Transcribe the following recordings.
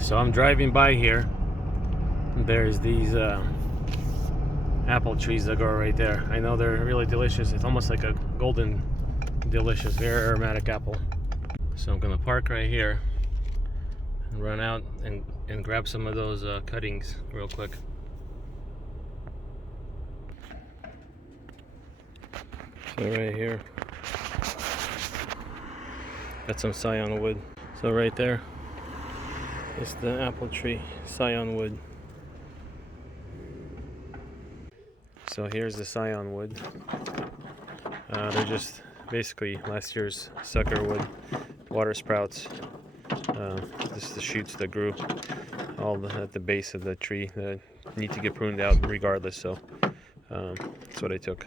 So I'm driving by here. There's these apple trees that grow right there. I know they're really delicious. It's almost like a golden delicious, very aromatic apple. So I'm gonna park right here and run out and grab some of those cuttings real quick. So right here, got some SCION wood. So right there is the apple tree, SCION wood. So here's the SCION wood. They're just basically last year's sucker wood, water sprouts. This is the shoots that grew at the base of the tree that need to get pruned out regardless. So that's what I took.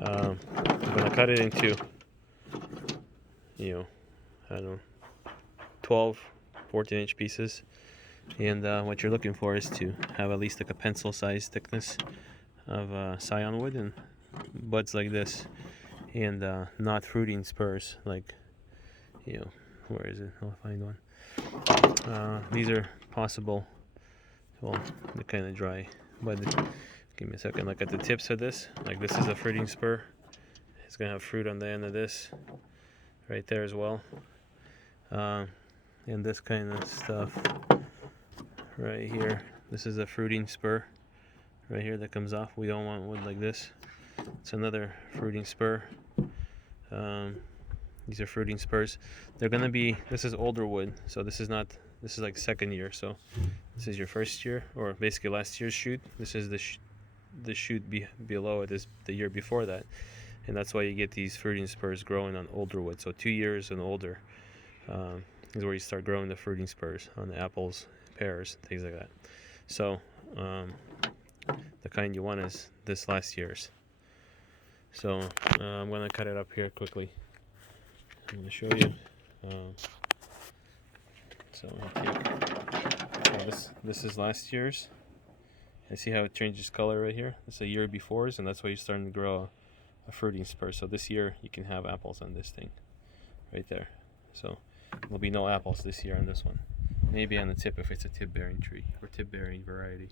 I'm gonna cut it into, I don't know, 12, 14-inch pieces. And what you're looking for is to have at least like a pencil-sized thickness of SCION wood and buds like this, and not fruiting spurs like, where is it? I'll find one. These are possible. Well, they're kind of dry, but give me a second. Look at the tips of this. Like, this is a fruiting spur. It's gonna have fruit on the end of this, right there as well. And this kind of stuff right here. This is a fruiting spur right here that comes off. We don't want wood like this. It's another fruiting spur. These are fruiting spurs. They're gonna be, this is older wood, so this is like second year. So this is your first year, or basically last year's shoot. This is the shoot below it is the year before that, and that's why you get these fruiting spurs growing on older wood. So 2 years and older is where you start growing the fruiting spurs on the apples, pears, things like that. So the kind you want is this last year's. So I'm going to cut it up here quickly. I'm going to show you. So this is last year's. I see how it changes color right here. It's a year before's, and that's why you're starting to grow a fruiting spur. So this year you can have apples on this thing right there. So there'll be no apples this year on this one. Maybe on the tip if it's a tip-bearing tree or tip-bearing variety.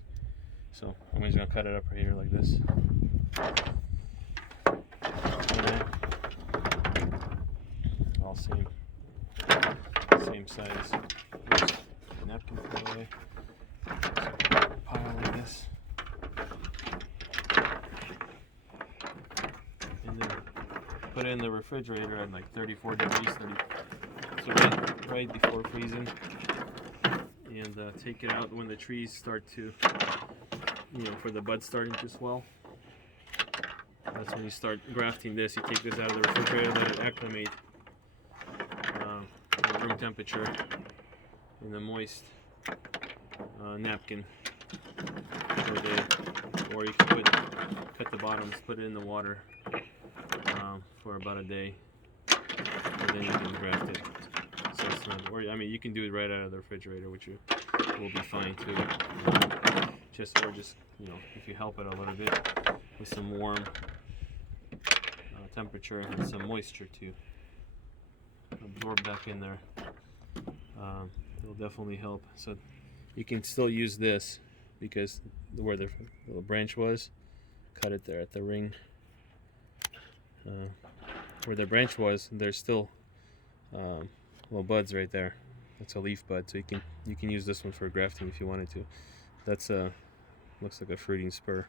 So I'm just gonna cut it up right here like this. Okay. All same size. Oops. Napkin fell away. Pile like this. And then put it in the refrigerator at like 34 degrees, so right before freezing. And take it out when the trees start to, for the buds starting to swell. That's when you start grafting this. You take this out of the refrigerator, let it acclimate at room temperature in a moist napkin. Or you can cut the bottoms, put it in the water for about a day, and then you can graft it. So it's not, or I mean, you can do it right out of the refrigerator, which will be fine too. Just if you help it a little bit with some warm temperature and some moisture to absorb back in there, it'll definitely help. So you can still use this because where the little branch was, cut it there at the ring. Where the branch was, there's still little buds right there. That's a leaf bud, so you can use this one for grafting if you wanted to. That's looks like a fruiting spur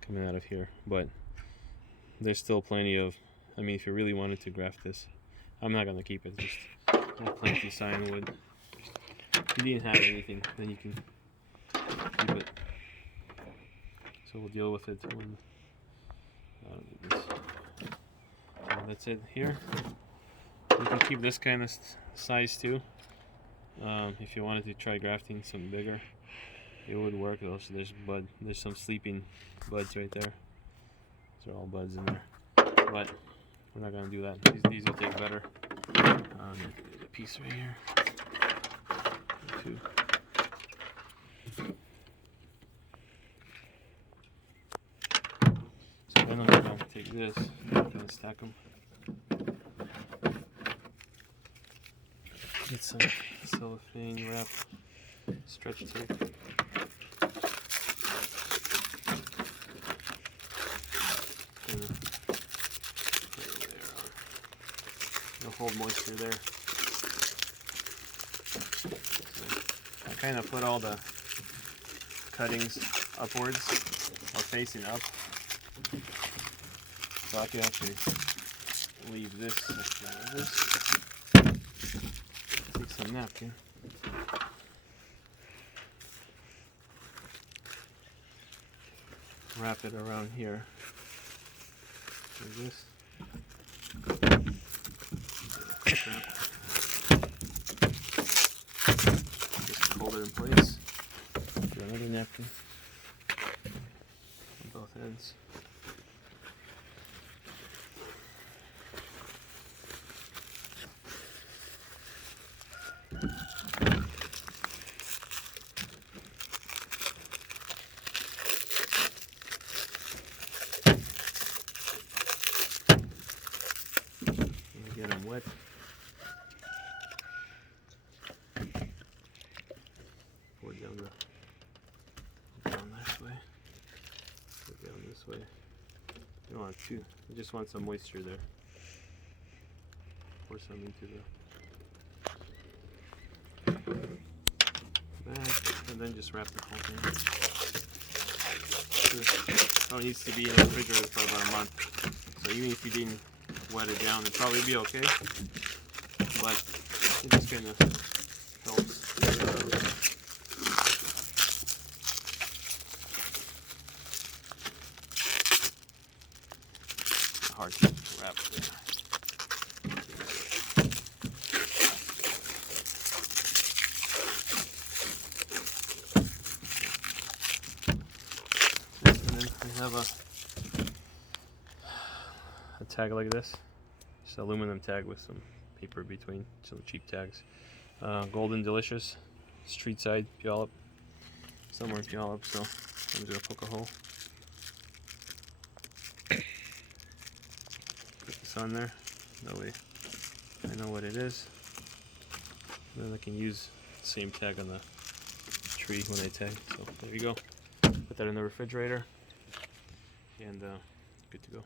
coming out of here, but there's still plenty of. I mean, if you really wanted to graft this, I'm not gonna keep it. Just plenty of SCION wood. If you didn't have anything, then you can keep it. So we'll deal with it when. That's it here. You can keep this kind of size too. If you wanted to try grafting something bigger, it would work. Also, there's some sleeping buds right there. These are all buds in there, but we're not gonna do that. These will take better. A piece right here. Two. So then I'm gonna take this and stack them. Get some cellophane wrap, stretch tape. It'll hold moisture there. So I kind of put all the cuttings upwards or facing up, so I can actually leave this section of this. Take some napkin. Wrap it around here. Like this. Just hold it in place. Do another napkin on both ends. Get them wet. Pour down this way. Pour down this way. You don't want to. You just want some moisture there. Pour some into the back, and then just wrap the whole thing. So it needs to be in the refrigerator for about a month. So even if you didn't wet it down, it'd probably be okay. But it just kind of helps. Hard to wrap there. And then we have a tag like this. Just aluminum tag with some paper between, some cheap tags. Golden Delicious, street side Puyallup, somewhere in Puyallup, so I'm just gonna poke a hole. Put this on there, that way I know what it is. And then I can use the same tag on the tree when I tag, so there you go. Put that in the refrigerator, and good to go.